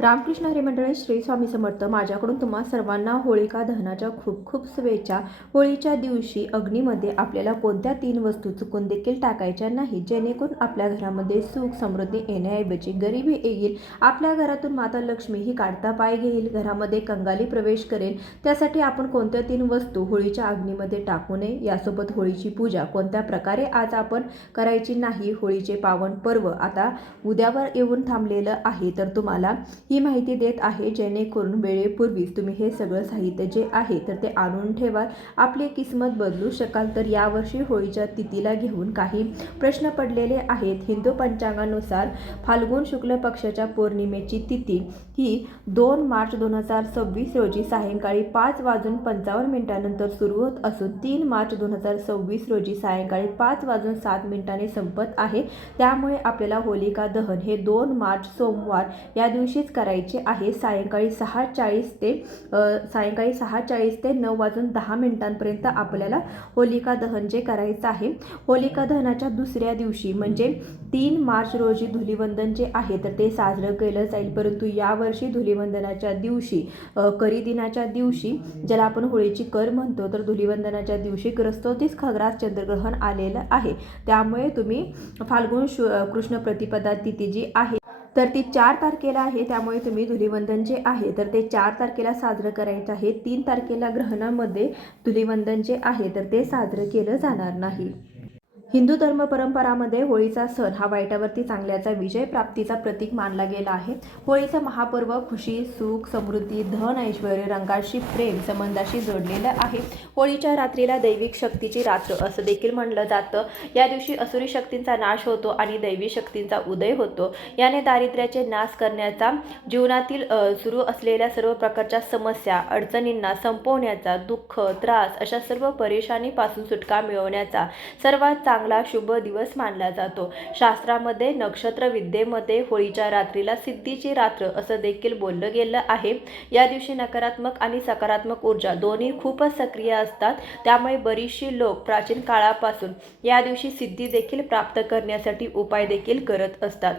रामकृष्ण हरी मंडळी, श्री स्वामी समर्थ. माझ्याकडून तुम्हा सर्वांना होळिका दहनाच्या खूप खूप शुभेच्छा. होळीच्या दिवशी अग्नीमध्ये आपल्याला कोणत्या 3 वस्तू चुकून देखील टाकायच्या नाही, जेणेकरून आपल्या घरामध्ये सुख समृद्धी येण्याऐवजी गरिबी येईल. आपल्या घरातून माता लक्ष्मी ही काढता पाय घेईल, घरामध्ये कंगाली प्रवेश करेल. त्यासाठी आपण कोणत्या 3 वस्तू होळीच्या अग्नीमध्ये टाकू नये, यासोबत होळीची पूजा कोणत्या प्रकारे आज आपण करायची नाही. होळीचे पावन पर्व आता उद्यावर येऊन थांबलेलं आहे, तर तुम्हाला ही माहिती देत आहे, जेणेकरून वेळेपूर्वीच तुम्ही हे सगळं साहित्य जे आहे तर ते आणून ठेवा. आपली किस्मत बदलू शकाल. तर यावर्षी होळीच्या तिथीला घेऊन काही प्रश्न पडलेले आहेत. हिंदू पंचांगानुसार फाल्गुन शुक्ल पक्षाच्या पौर्णिमेची तिथी ही 2 मार्च 2026 रोजी सायंकाळी 5:55 सुरू होत असून 3 मार्च 2026 रोजी सायंकाळी 5:07 संपत आहे. त्यामुळे आपल्याला होलिका दहन हे 2 मार्च सोमवार या दिवशीच करायचे आहे. सायंकाळी 6:40 ते 9:10 आपल्याला होलिका दहन जे करायचं आहे. होलिका दहनाच्या दुसऱ्या दिवशी म्हणजे 3 मार्च रोजी धुलीवंदन जे आहे तर ते साजरं केलं जाईल. परंतु यावर्षी धुलीवंदनाच्या दिवशी करी दिनाच्या दिवशी, ज्याला आपण होळीची कर म्हणतो, तर धुलीवंदनाच्या दिवशी ग्रस्तोदीस खग्रास चंद्रग्रहण आलेलं आहे. त्यामुळे तुम्ही फाल्गुन कृष्ण प्रतिपदा तिथी जी आहे तर ती 4 तारखेला आहे. त्यामुळे तुम्ही धुलीवंदन जे आहे तर ते 4 तारखेला साजरं करायचं आहे. 3 तारखेला ग्रहणामध्ये धुलीवंदन जे आहे तर ते साजरं केलं जाणार नाही. हिंदू धर्म परंपरामध्ये होळीचा सण हा वाईटावरती चांगल्याचा विजय प्राप्तीचा प्रतीक मानला गेला आहे. होळीचा महापर्व खुशी, सुख, समृद्धी, धन, ऐश्वर्य, रंगाशी, प्रेम संबंधाशी जोडलेलं आहे. होळीच्या रात्रीला दैविक शक्तीची रात्र असं देखील म्हणलं जातं. या दिवशी असुरी शक्तींचा नाश होतो आणि दैवी शक्तींचा उदय होतो. याने दारिद्र्याचे नाश करण्याचा, जीवनातील सुरू असलेल्या सर्व प्रकारच्या समस्या अडचणींना संपवण्याचा, दुःख, त्रास अशा सर्व परेशानीपासून सुटका मिळवण्याचा सर्वात चांगला शुभ दिवस मानला जातो. शास्त्रामध्ये नक्षत्र विद्येमध्ये होळीच्या रात्रीला सिद्धीची रात्र असं देखील बोललं गेलं आहे. या दिवशी नकारात्मक आणि सकारात्मक ऊर्जा दोन्ही खूपच सक्रिय असतात. त्यामुळे बरीचशी लोक प्राचीन काळापासून या दिवशी सिद्धी देखील प्राप्त करण्यासाठी उपाय देखील करत असतात.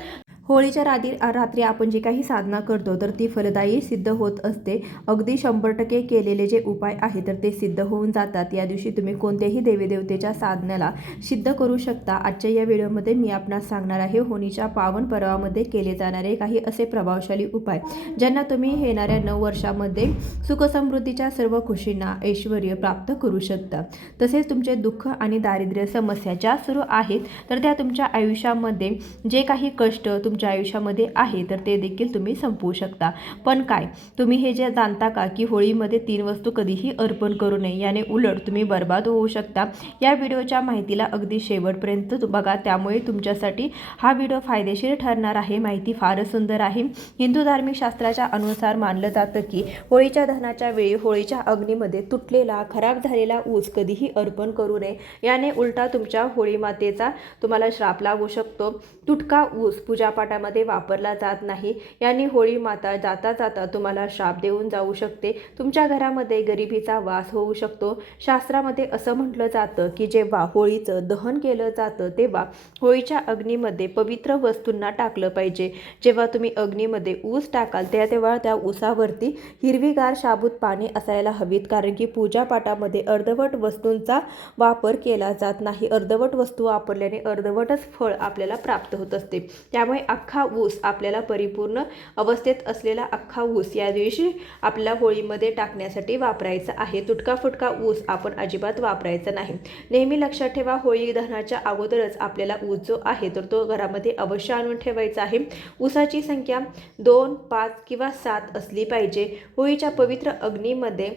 होळीच्या रात्री आपण जी काही साधना करतो तर ती फलदायी सिद्ध होत असते. अगदी 100% केलेले जे उपाय आहे तर ते सिद्ध होऊन जातात. या दिवशी तुम्ही कोणत्याही देवीदेवतेच्या साधनेला सिद्ध करू शकता. आजच्या या व्हिडिओमध्ये मी आपणास सांगणार आहे होळीच्या पावन पर्वामध्ये केले जाणारे काही असे प्रभावशाली उपाय, ज्यांना तुम्ही येणाऱ्या 9 वर्षामध्ये सुखसमृद्धीच्या सर्व खुशींना ऐश्वर्य प्राप्त करू शकता. तसेच तुमचे दुःख आणि दारिद्र्य समस्या ज्या सुरू आहेत तर त्या तुमच्या आयुष्यामध्ये जे काही कष्ट तुमच्या आयुष्यामध्ये आहे तर ते देखील तुम्ही संपवू शकता. पण काय तुम्ही हे जे जाणता का की होळीमध्ये 3 वस्तू कधीही अर्पण करू नये, याने उलट तुम्ही बर्बाद होऊ शकता. या व्हिडिओच्या माहितीला अगदी शेवटपर्यंत बघा, त्यामुळे तुमच्यासाठी हा व्हिडिओ फायदेशीर ठरणार आहे. माहिती फारच सुंदर आहे. हिंदू धार्मिक शास्त्राच्या अनुसार मानलं जातं की होळीच्या दहनाच्या वेळी होळीच्या अग्नीमध्ये तुटलेला खराब झालेला ऊस कधीही अर्पण करू नये. याने उलटा तुमच्या होळी मातेचा तुम्हाला श्राप लागू शकतो. तुटका ऊस पूजापाठामध्ये वापरला जात नाही. यांनी होळी माता जाता जाता तुम्हाला श्राप देऊन जाऊ शकते. तुमच्या घरामध्ये गरिबीचा वास होऊ शकतो. शास्त्रामध्ये असं म्हटलं जातं की जेव्हा होळीचं दहन केलं जातं तेव्हा होळीच्या अग्नीमध्ये पवित्र वस्तूंना टाकलं पाहिजे. जेव्हा तुम्ही अग्नीमध्ये ऊस टाकाल तेव्हा त्या ऊसावरती हिरवीगार शाबूत पाने असायला हवीत, कारण की पूजापाठामध्ये अर्धवट वस्तूंचा वापर केला जात नाही. अर्धवट वस्तू वापरल्याने अर्धवटच फळ आपल्याला प्राप्त होत असते. त्यामुळे अख्खा ऊस आपल्याला परिपूर्ण अवस्थेत असलेला अख्खा ऊस या दिवशी आपल्याला होळीमध्ये टाकण्यासाठी वापरायचा आहे. तुटका फुटका ऊस आपण अजिबात वापरायचा नाही. नेहमी लक्षात ठेवा, होळी दहनाच्या अगोदरच आपल्याला ऊस जो आहे तर तो घरामध्ये अवश्य आणून ठेवायचा आहे. ऊसाची संख्या 2, 5 किंवा 7 असली पाहिजे. होळीच्या पवित्र अग्नीमध्ये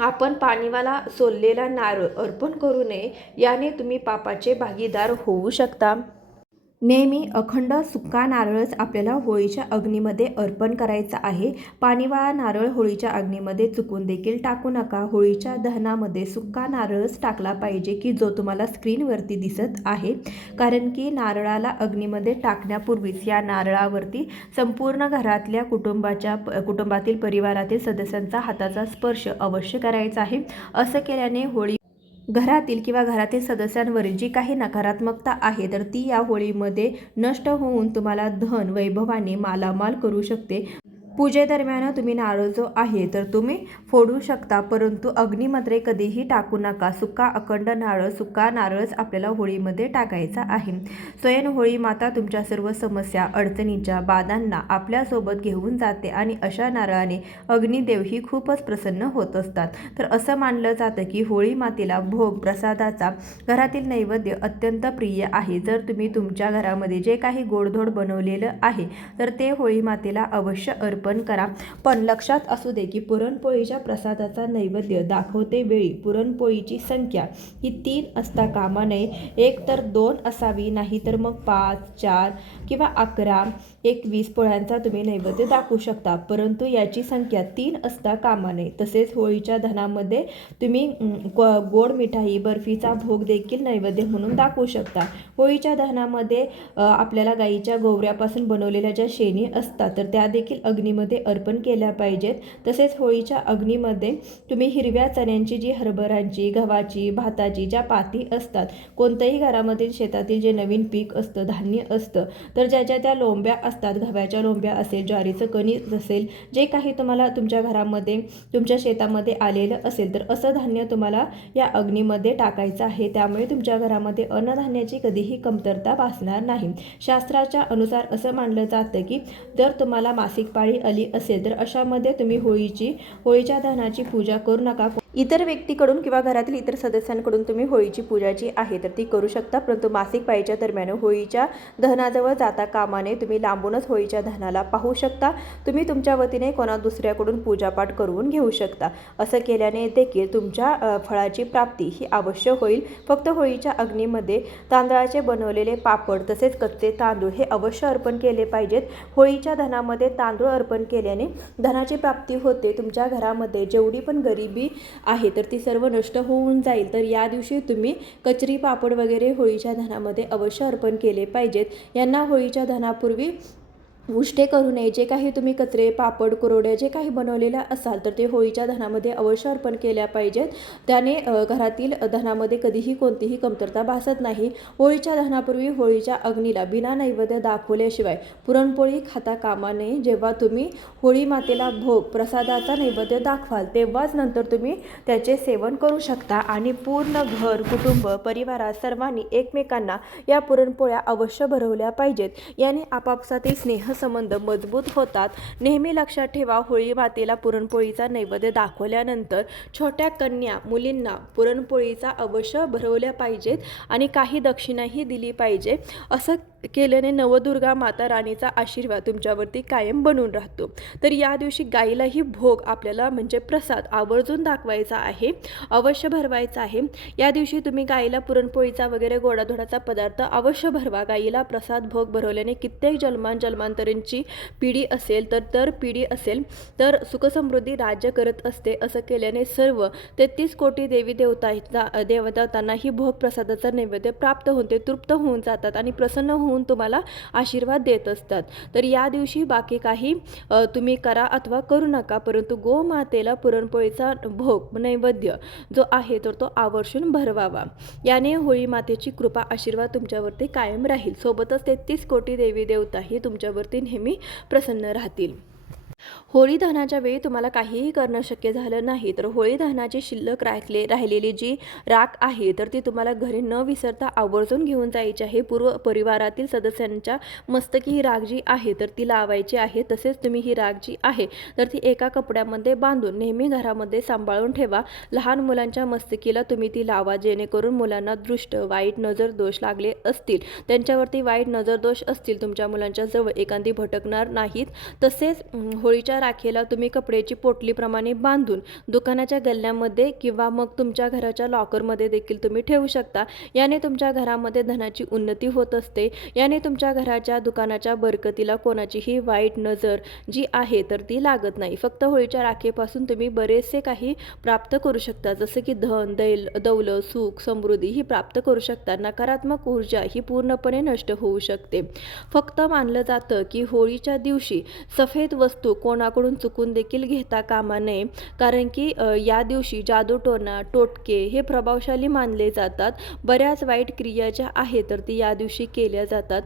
आपण पाणीवाला सोललेला नारळ अर्पण करू नये. याने तुम्ही पापाचे भागीदार होऊ शकता. नेहमी अखंड सुका नारळच आपल्याला होळीच्या अग्नीमध्ये अर्पण करायचा आहे. पाणीवाळा नारळ होळीच्या अग्नीमध्ये चुकून देखील टाकू नका. होळीच्या दहनामध्ये सुका नारळच टाकला पाहिजे की जो तुम्हाला स्क्रीनवरती दिसत आहे, कारण की नारळाला अग्नीमध्ये टाकण्यापूर्वीच या नारळावरती संपूर्ण घरातल्या कुटुंबातील परिवारातील सदस्यांचा हाताचा स्पर्श अवश्य करायचा आहे. असं केल्याने होळी घरातील किंवा घरातील सदस्यांवरील जी काही नकारात्मकता आहे तर ती या होळीमध्ये नष्ट होऊन तुम्हाला धन वैभवाने मालामाल करू शकते. पूजेदरम्यान तुम्ही नारळ जो आहे तर तुम्ही फोडू शकता, परंतु अग्नीमध्ये कधीही टाकू नका. सुका अखंड नारळ, सुका नारळच आपल्याला होळीमध्ये टाकायचा आहे. स्वयं होळी माता तुमच्या सर्व समस्या, अडचणीच्या, बाधांना आपल्यासोबत घेऊन जाते आणि अशा नारळाने अग्निदेवही खूपच प्रसन्न होत असतात. तर असं मानलं जातं की होळी मातेला भोग प्रसादाचा घरातील नैवेद्य अत्यंत प्रिय आहे. जर तुम्ही तुमच्या घरामध्ये जे काही गोडधोड बनवलेलं आहे तर ते होळी मातेला अवश्य अर्पण करा. पण लक्षात असू दे की पुरणपोळीच्या प्रसादाचा नैवेद्य दाखवते वेळी पुरणपोळीची संख्या ही 3 असता कामा नये. एक तर 2 असावी, नाही तर मग 5, 4 किंवा 11, 21 पोळ्यांचा तुम्ही नैवेद्य दाखवू शकता, परंतु याची संख्या 3 असता कामा नये. तसेच होळीच्या दहनामध्ये तुम्ही गोड मिठाई, बर्फीचा भोग देखील नैवेद्य म्हणून दाखवू शकता. होळीच्या दहनामध्ये आपल्याला गाईच्या गोवऱ्यापासून बनवलेल्या ज्या शेणी असतात तर त्या देखील अग्नीमध्ये अर्पण केल्या पाहिजेत. तसेच होळीच्या अग्नीमध्ये तुम्ही हिरव्या चण्यांची, जी हरभऱ्यांची, गव्हाची, भाताची ज्या पाती असतात, कोणत्याही घरामधील शेतातील जे नवीन पीक असतं, धान्य असतं, तर ज्याच्या त्या लोंब्या असतात, गव्हाच्या लोंब्या असेल, ज्वारीचं कणीस असेल, जे काही तुम्हाला तुमच्या घरामध्ये, तुमच्या शेतामध्ये आलेलं असेल, तर असं धान्य तुम्हाला या अग्नीमध्ये टाकायचं आहे. त्यामुळे तुमच्या घरामध्ये अन्नधान्याची कधीही कमतरता भासणार नाही. शास्त्राच्या अनुसार असं मानलं जातं की जर तुम्हाला मासिक पाळी आली असेल तर अशामध्ये तुम्ही होळीच्या दहनाची पूजा करू नका. इतर व्यक्तीकडून किंवा घरातील इतर सदस्यांकडून तुम्ही होळीची पूजा जी आहे तर ती करू शकता, परंतु मासिक पाळीच्या दरम्यान होळीच्या दहनाजवळ जाता कामा नये. तुम्ही लांबूनच होळीच्या दहनाला पाहू शकता. तुम्ही तुमच्या वतीने कोणा दुसऱ्याकडून पूजापाठ करून घेऊ शकता. असं केल्याने देखील तुमच्या फळाची प्राप्ती ही अवश्य होईल. फक्त होळीच्या अग्नीमध्ये तांदळाचे बनवलेले पापड तसेच कच्चे तांदूळ हे अवश्य अर्पण केले पाहिजेत. होळीच्या दहनामध्ये तांदूळ अर्पण केल्याने धनाची प्राप्ती होते. तुमच्या घरामध्ये जेवढी पण गरिबी आहे तर ती सर्व नष्ट होऊन जाईल. तर या दिवशी तुम्ही कचरी, पापड वगैरे होळीच्या दहनामध्ये अवश्य अर्पण केले पाहिजेत. यांना होळीच्या दहनापूर्वी उष्टे करू नये. जे काही तुम्ही कचरे, पापड, कुरवड्या जे काही बनवलेल्या असाल तर ते होळीच्या दहनामध्ये अवश्य अर्पण केल्या पाहिजेत. त्याने घरातील दहनामध्ये कधीही कोणतीही कमतरता भासत नाही. होळीच्या दहनापूर्वी होळीच्या अग्नीला बिना नैवेद्य दाखवल्याशिवाय पुरणपोळी खाता कामा नये. जेव्हा तुम्ही होळी मातेला भोग प्रसादाचा नैवेद्य दाखवाल तेव्हाच नंतर तुम्ही त्याचे सेवन करू शकता आणि पूर्ण घर, कुटुंब, परिवारात सर्वांनी एकमेकांना या पुरणपोळ्या अवश्य भरवल्या पाहिजेत. याने आपापसातील स्नेह संबंध मजबूत होतात. नेहमी लक्षात ठेवा, होळी मातेला पुरणपोळीचा नैवेद्य दाखवल्यानंतर छोट्या कन्या मुलींना पुरणपोळीचा अवश्य भरवल्या पाहिजेत आणि काही दक्षिणाही दिली पाहिजे. असं केल्याने नवदुर्गा माता राणीचा आशीर्वाद तुमच्यावरती कायम बनून राहतो. तर या दिवशी गाईलाही भोग आपल्याला म्हणजे प्रसाद आवर्जून दाखवायचा आहे, अवश्य भरवायचा आहे. या दिवशी तुम्ही गाईला पुरणपोळीचा वगैरे गोडाधोडाचा पदार्थ अवश्य भरवा. गाईला प्रसाद भोग भरवल्याने कित्येक जन्मांतरांची पिढी असेल तर पिढी असेल तर सुखसमृद्धी राज्य करत असते. असं केल्याने सर्व 33 कोटी देवी देवतांनाही भोग प्रसादाचा नैवेद्य प्राप्त होऊन ते तृप्त होऊन जातात आणि प्रसन्न होऊन तुम्हाला आशीर्वाद देत असतात. तर या दिवशी बाकी काही तुम्ही करा अथवा करू नका, परंतु गोमातेला पुरणपोळीचा भोग नैवेद्य जो आहे तर तो आवर्जून भरवावा. याने होळी मातेची कृपा, आशीर्वाद तुमच्यावरती कायम राहील. सोबतच 33 कोटी देवी देवताही तुमच्यावरती नेहमी प्रसन्न राहतील. होळी दहनाच्या वेळी तुम्हाला काहीही करणं शक्य झालं नाही तर होळी दहनाची शिल्लक राहिलेली जी राख आहे तर ती तुम्हाला घरी न विसरता आवर्जून घेऊन जायची आहे. पूर्व परिवारातील सदस्यांच्या मस्तकी ही राख जी आहे तर ती लावायची आहे. तसेच तुम्ही ही राख जी आहे तर ती एका कपड्यामध्ये बांधून नेहमी घरामध्ये सांभाळून ठेवा. लहान मुलांच्या मस्तकीला तुम्ही ती लावा, जेणेकरून मुलांना दृष्ट, वाईट नजर दोष लागले असतील, त्यांच्यावरती वाईट नजर दोष असतील, तुमच्या मुलांच्या जवळ एखादी भटकणार नाहीत. तसेच होळीच्या राखेला तुम्ही कपड्याची पोटलीप्रमाणे बांधून दुकानाच्या गल्ल्यामध्ये किंवा मग तुमच्या घराच्या लॉकरमध्ये देखील तुम्ही ठेवू शकता. याने तुमच्या घरामध्ये धनाची उन्नती होत असते. याने तुमच्या घराच्या, दुकानाच्या बरकतीला कोणाचीही वाईट नजर जी आहे तर ती लागत नाही. फक्त होळीच्या राखेपासून तुम्ही बरेचसे काही प्राप्त करू शकता, जसं की धन, दौलत, सुख, समृद्धी ही प्राप्त करू शकता. नकारात्मक ऊर्जा ही पूर्णपणे नष्ट होऊ शकते. फक्त मानलं जातं की होळीच्या दिवशी सफेद वस्तू कोणाकडून चुकून देखील घेता कामा नये, कारण की या दिवशी जादूटोणा टोटके हे प्रभावशाली मानले जातात. बऱ्याच वाईट क्रिया ज्या आहेत तर ती या दिवशी केल्या जातात.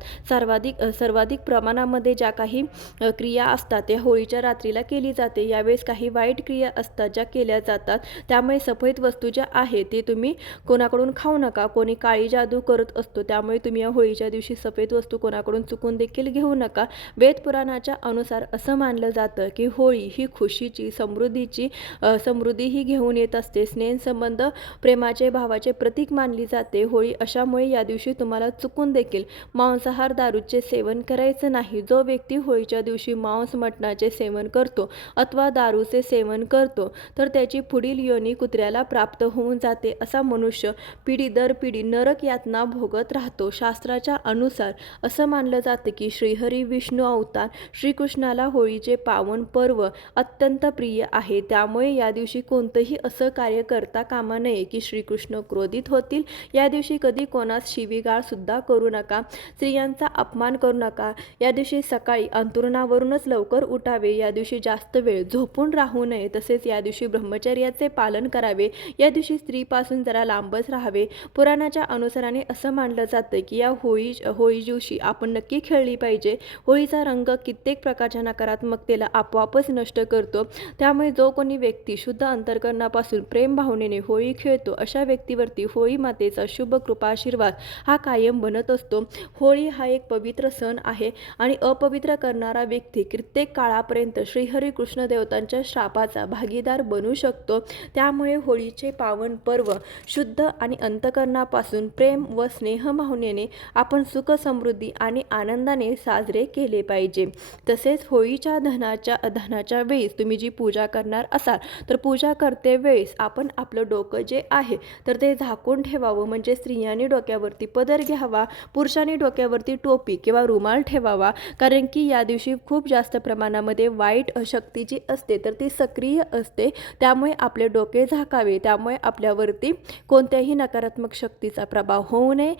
सर्वाधिक प्रमाणामध्ये ज्या काही क्रिया असतात त्या होळीच्या रात्रीला केली जाते. यावेळेस काही वाईट क्रिया असतात ज्या केल्या जातात. त्यामुळे सफेद वस्तू ज्या आहेत ते तुम्ही कोणाकडून खाऊ नका. कोणी काळी जादू करत असतो, त्यामुळे तुम्ही या होळीच्या दिवशी सफेद वस्तू कोणाकडून चुकून देखील घेऊ नका. वेद पुराणाच्या अनुसार असं मानलं जातं की होळी ही खुशीची, समृद्धी ही घेऊन येत असते. स्नेहसंबंध, प्रेमाचे, भावाचे प्रतीक मानली जाते होळी. अशामुळे या दिवशी तुम्हाला चुकून देखील मांसाहार, दारूचे सेवन करायचं नाही. जो व्यक्ती होळीच्या दिवशी मांस, मटणाचे सेवन करतो अथवा दारूचे सेवन करतो तर त्याची पुढील योनी कुत्र्याला प्राप्त होऊन जाते. असा मनुष्य पिढी दर पिढी नरक यातना भोगत राहतो. शास्त्राच्या अनुसार असं मानलं जातं की श्रीहरी विष्णू अवतार श्रीकृष्णाला होळीचे पावन पर्व अत्यंत प्रिय आहे. त्यामुळे या दिवशी कोणतंही असं कार्य करता कामा नये की श्रीकृष्ण क्रोधित होतील. या दिवशी कधी कोणास शिवीगाळ सुद्धा करू नका. स्त्रियांचा अपमान करू नका. या दिवशी सकाळी अंथरुणावरूनच लवकर उठावे. या दिवशी जास्त वेळ झोपून राहू नये. तसेच या दिवशी ब्रह्मचर्याचे पालन करावे. या दिवशी स्त्रीपासून जरा लांबच राहावे. पुराणाच्या अनुसाराने असं मानलं जातं की या होळी दिवशी आपण नक्की खेळली पाहिजे. होळीचा रंग कित्येक प्रकारच्या नकारात्मकतेला आपोआपच नष्ट करतो. त्यामुळे जो कोणी व्यक्ती शुद्ध अंतःकरणापासून प्रेम भावनेने होळी खेळतो अशा व्यक्तीवरती होळी मातेचा शुभ कृपा आशीर्वाद हा कायम बनत असतो. होळी हा एक पवित्र सण आहे आणि अपवित्र करणारा व्यक्ती कित्येक काळापर्यंत श्रीहरी कृष्ण देवतांच्या श्रापाचा भागीदार बनू शकतो. त्यामुळे होळीचे पावन पर्व शुद्ध आणि अंतःकरणापासून प्रेम व स्नेह भावनेने आपण सुख, समृद्धी आणि आनंदाने साजरे केले पाहिजे. तसेच होळीच्या दहनाच्या वेळेस तुम्ही जी पूजा करणार असाल तर पूजा करते वेळेस आपण आपलं डोकं जे आहे तर ते झाकून ठेवावं. म्हणजे स्त्रियांनी डोक्यावरती पदर घ्यावा, पुरुषांनी डोक्यावरती टोपी किंवा रुमाल ठेवावा. कारण की या दिवशी खूप जास्त प्रमाणामध्ये वाईट शक्ती जी असते तर ती सक्रिय असते. त्यामुळे आपले डोके झाकावे. त्यामुळे आपल्यावरती कोणत्याही नकारात्मक शक्तीचा प्रभाव होऊ नये,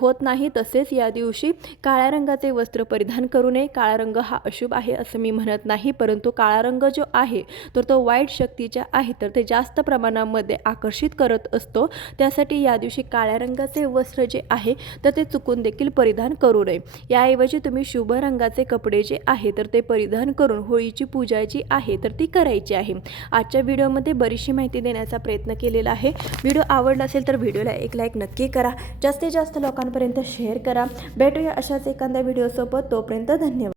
होत नाही. तसेच या दिवशी काळ्या रंगाचे वस्त्र परिधान करू नये. काळा रंग हा अशुभ आहे असं मी म्हणत नाही, परंतु काळा रंग जो आहे तर तो वाईट शक्तीच्या आहे तर ते जास्त प्रमाणामध्ये आकर्षित करत असतो. त्यासाठी या दिवशी काळ्या रंगाचे वस्त्र जे आहे तर ते चुकून देखील परिधान करू नये. याऐवजी तुम्ही शुभ रंगाचे कपडे जे आहे तर ते परिधान करून होळीची पूजा जी आहे तर ती करायची आहे. आजच्या व्हिडिओमध्ये बरीचशी माहिती देण्याचा प्रयत्न केलेला आहे. व्हिडिओ आवडला असेल तर व्हिडिओला एक लाईक नक्की करा. जास्तीत जास्त लोकांपर्यंत शेअर करा. भेटूया अशाच एखाद्या व्हिडिओसोबत. तोपर्यंत धन्यवाद.